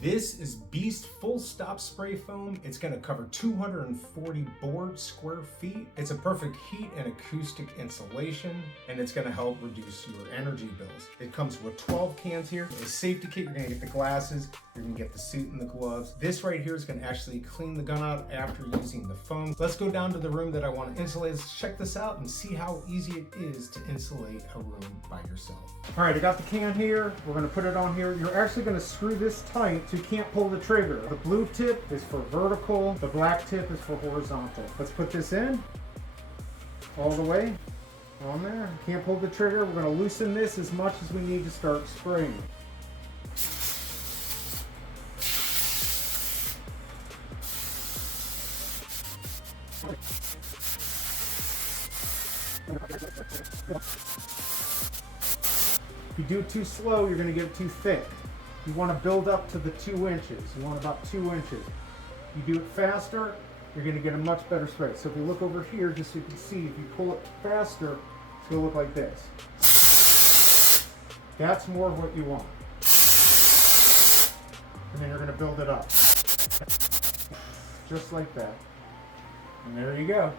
This is BEEST FullStop spray foam. It's going to cover 240 board square feet. It's a perfect heat and acoustic insulation, and it's going to help reduce your energy bills. It comes with 12 cans here. A safety kit, you're going to get the glasses, you're going to get the suit and the gloves. This right here is going to actually clean the gun out after using the foam. Let's go down to the room that I want to insulate. Let's check this out and see how easy it is to insulate a room by yourself. All right, I got the can here. We're going to put it on here. You're actually going to screw this tight so you can't pull the trigger. The blue tip is for vertical, the black tip is for horizontal. Let's put this in all the way on there. Can't pull the trigger. We're going to loosen this as much as we need to start spraying. If you do it too slow, you're going to get it too thick. You want to build up to the 2 inches. You want about 2 inches. You do it faster, you're going to get a much better spray. So if you look over here, just so you can see, if you pull it faster, it's going to look like this. That's more of what you want. And then you're going to build it up. Just like that. And there you go.